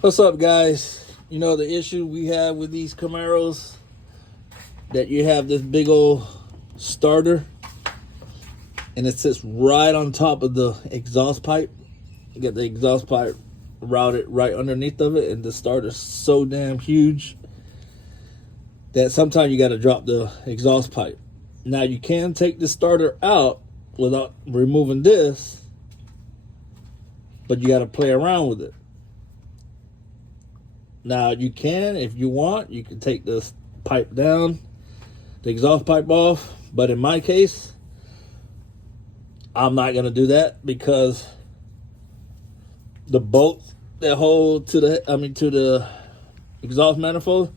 What's up, guys? You know the issue we have with these Camaros, that you have this big old starter and it sits right on top of the exhaust pipe. You get the exhaust pipe routed right underneath of it, and the starter's so damn huge that sometimes you got to drop the exhaust pipe. Now you can take the starter out without removing this, but you got to play around with it. Now you can, if you want, you can take this pipe down, the exhaust pipe off, but in my case, I'm not gonna do that because the bolts that hold to the exhaust manifold,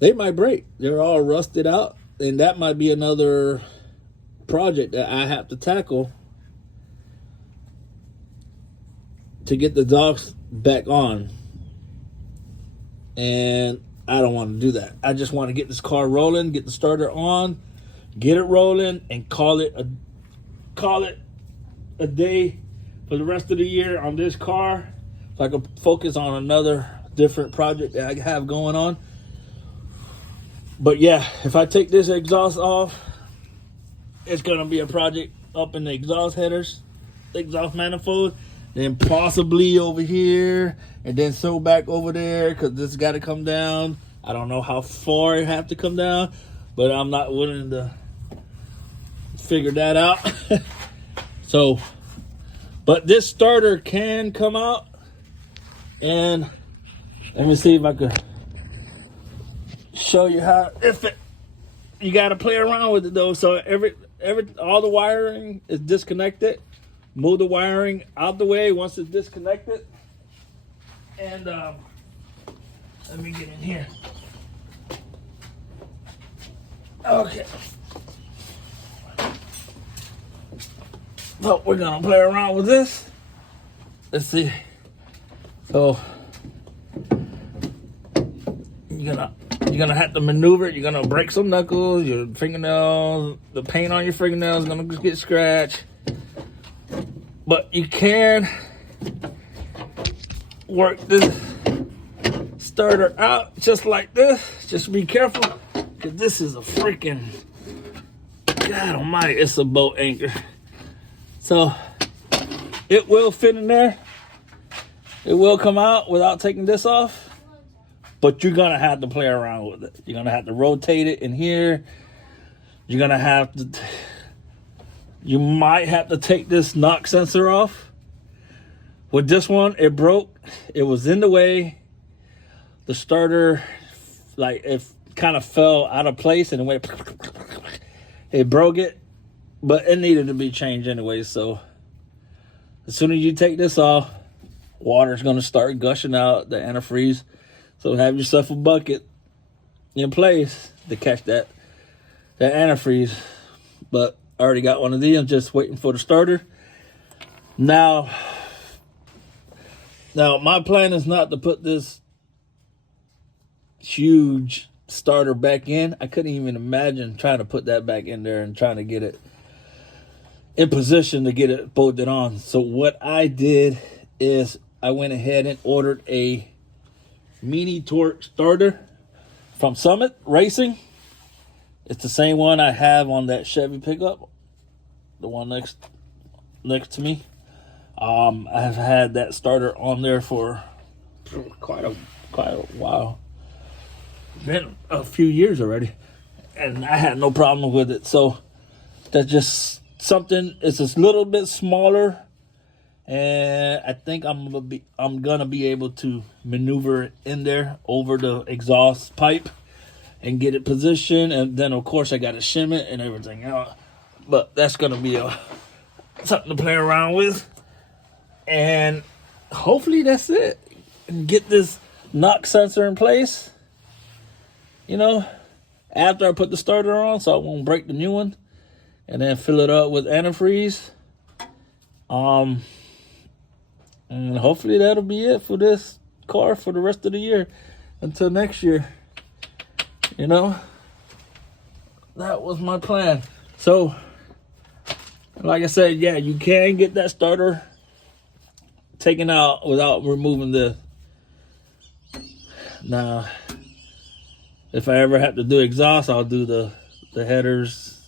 they might break. They're all rusted out, and that might be another project that I have to tackle to get the dogs back on. And I don't want to do that. I just want to get this car rolling, get the starter on, get it rolling, and call it a day for the rest of the year on this car, so I can focus on another different project that I have going on. But yeah, if I take this exhaust off, it's gonna be a project up in the exhaust headers, the exhaust manifold, then possibly over here, and then so back over there, because this got to come down. I don't know how far it have to come down, but I'm not willing to figure that out. So, but this starter can come out, and let me see if I could show you how. You got to play around with it though. So all the wiring is disconnected. Move the wiring out the way once it's disconnected. And let me get in here. Okay. So we're gonna play around with this. Let's see. So you're gonna have to maneuver it. You're gonna break some knuckles, your fingernails, the paint on your fingernails is gonna get scratched. But you can work this starter out just like this. Just be careful, because this is a freaking, God almighty, it's a boat anchor. So it will fit in there. It will come out without taking this off, but you're gonna have to play around with it. You're gonna have to rotate it in here. You're gonna have to, you might have to take this knock sensor off. With this one, it broke. It was in the way. The starter, like, it kind of fell out of place and it went, it broke it, but it needed to be changed anyway. So as soon as you take this off, water's gonna start gushing out the antifreeze. So have yourself a bucket in place to catch that antifreeze. But I already got one of these. I'm just waiting for the starter. Now my plan is not to put this huge starter back in. I couldn't even imagine trying to put that back in there and trying to get it in position to get it bolted on. So what I did is I went ahead and ordered a mini torque starter from Summit Racing. It's the same one I have on that Chevy pickup, the one next to me. I've had that starter on there for quite a while. Been a few years already, and I had no problem with it. So that's just something. It's a little bit smaller, and I think I'm gonna be able to maneuver it in there over the exhaust pipe and get it positioned. And then of course I got to shim it and everything else. But that's gonna be something to play around with. And hopefully that's it. And get this knock sensor in place, you know, after I put the starter on, so I won't break the new one. And then fill it up with antifreeze. And hopefully that'll be it for this car for the rest of the year until next year. You know, that was my plan. So, like I said, yeah, you can get that starter taken out without removing Now, if I ever have to do exhaust, I'll do the headers,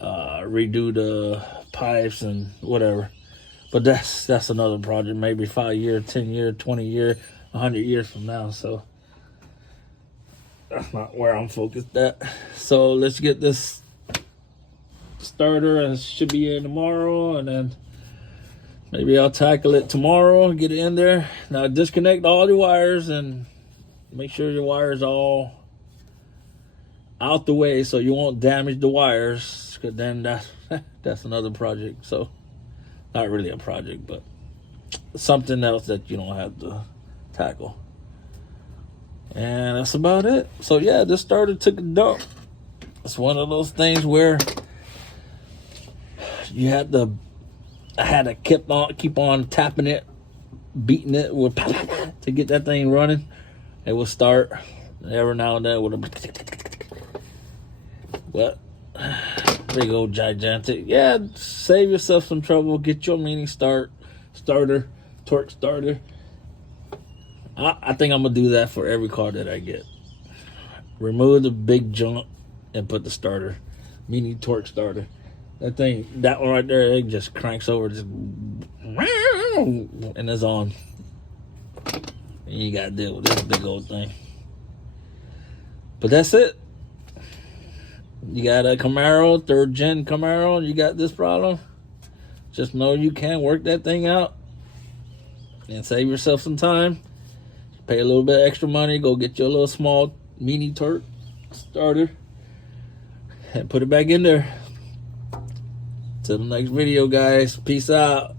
redo the pipes and whatever. But that's another project, maybe 5 year, 10 year, 20 year, 100 years from now. So that's not where I'm focused at. So let's get this starter, and it should be in tomorrow, and then maybe I'll tackle it tomorrow and get it in there. Now disconnect all the wires and make sure your wires all out the way so you won't damage the wires, because then that's another project. So not really a project, but something else that you don't have to tackle. And that's about it. So yeah, this starter took a dump. It's one of those things where I had to keep on tapping it, beating it with to get that thing running. It will start every now and then with a but big old gigantic. Yeah, save yourself some trouble. Get your mini starter, torque starter. I think I'm gonna do that for every car that I get. Remove the big junk and put the starter, mini torque starter. That one right there, it just cranks over, just and it's on. And you gotta deal with this big old thing. But that's it. You got a Camaro, 3rd gen Camaro, and you got this problem. Just know you can work that thing out and save yourself some time. Pay a little bit extra money, go get you a little small mini torque starter and put it back in there. Till the next video, guys. Peace out.